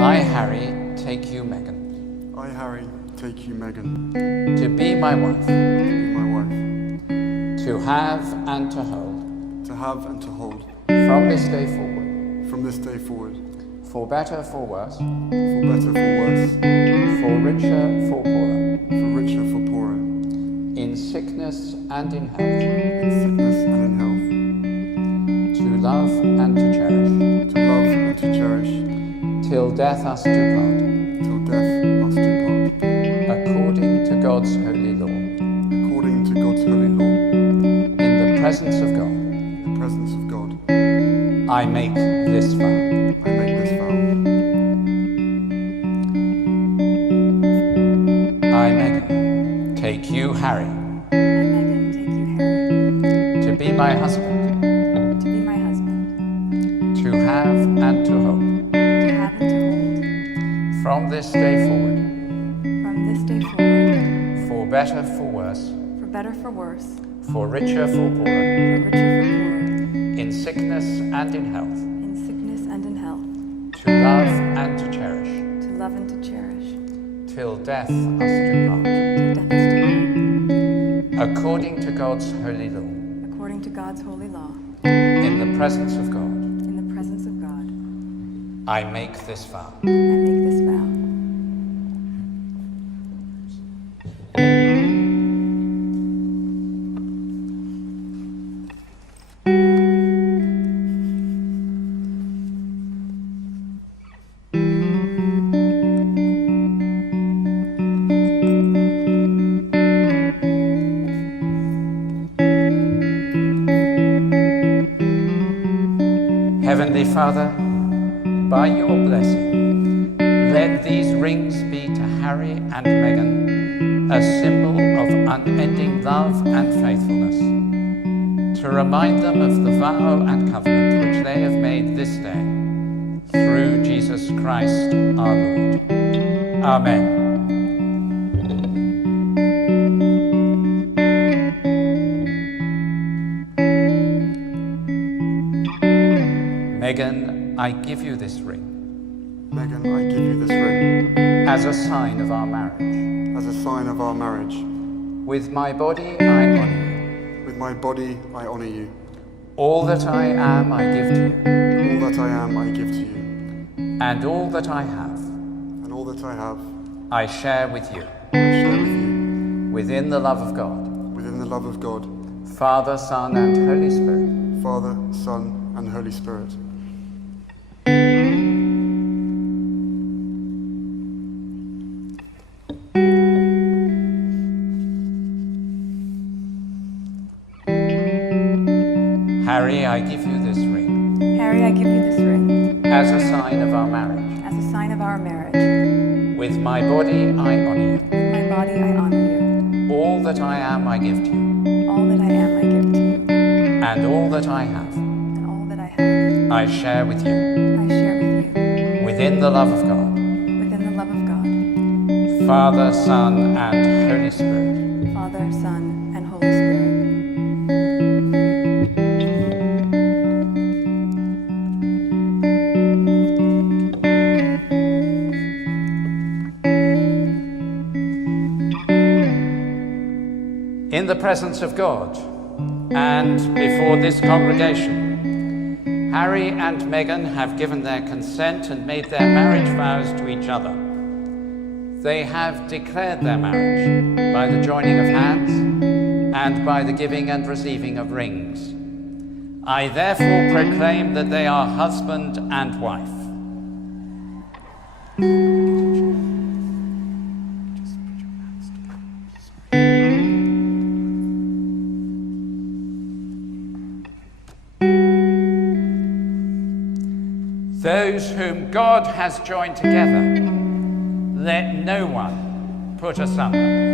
I, Harry, take you, Meghan, I, Harry, take you, Meghan, to be my wife, to be my wife, to have and to hold, to have and to hold, from this day forward, from this day forward, for better, for worse, for better, for worse, for richer, for poorer, for richer, for poorer, in sickness and in health, in sickness and in health, to love and to cherish, to love and to cherish, till death us do part, till death us do part, according to God's holy law, according to God's holy law, in the presence of God. in the presence of God. I make this vow. I make this vow. I, Meghan, take you, Harry, I, Meghan, take you, Harry, to be my husband, to be my husband, to have and to hold, to have and to hold, from this day forward, from this day forward, for better, for worse, for better, for worse, for richer, for poorer, for richer, for poorer, in sickness and in health, in sickness and in health, to love and to cherish, to love and to cherish, till death us do part, till death us do according to God's holy law, part, according to God's holy law, in the presence of God. in the presence of God. I make this vow. I make this vow. Heavenly Father, by your blessing, let these rings be to Harry and Meghan a symbol of unending love and faithfulness, to remind them of the vow and covenant which they have made this day, through Jesus Christ our Lord. Amen. Meghan, I give you this ring Meghan, I give you this ring as a sign of our marriage. as a sign of our marriage. With my body I honor you. With my body, I honor you. All that I am I give to you, All that I am, I give to you. and all that I have And all that I have, I share with you, I share with you, within the love of God, within the love of God, Father, Son, and Holy Spirit. Father, Son, and Holy Spirit. Harry, I give you this ring Harry, I give you this ring as a sign of our marriage. as a sign of our marriage. With my body I honor you. With my body, I honor you. All that I am I give to you, All that I am, I give to you. and all that I have And all that I have, I share with you, I share with you. within the love of God, Within the love of God, Father, Son, and Holy Spirit. Father, Son, and Holy Spirit. In the presence of God and before this congregation, Harry and Meghan have given their consent and made their marriage vows to each other. They have declared their marriage by the joining of hands and by the giving and receiving of rings. I therefore proclaim that they are husband and wife. Those whom God has joined together, let no one put asunder.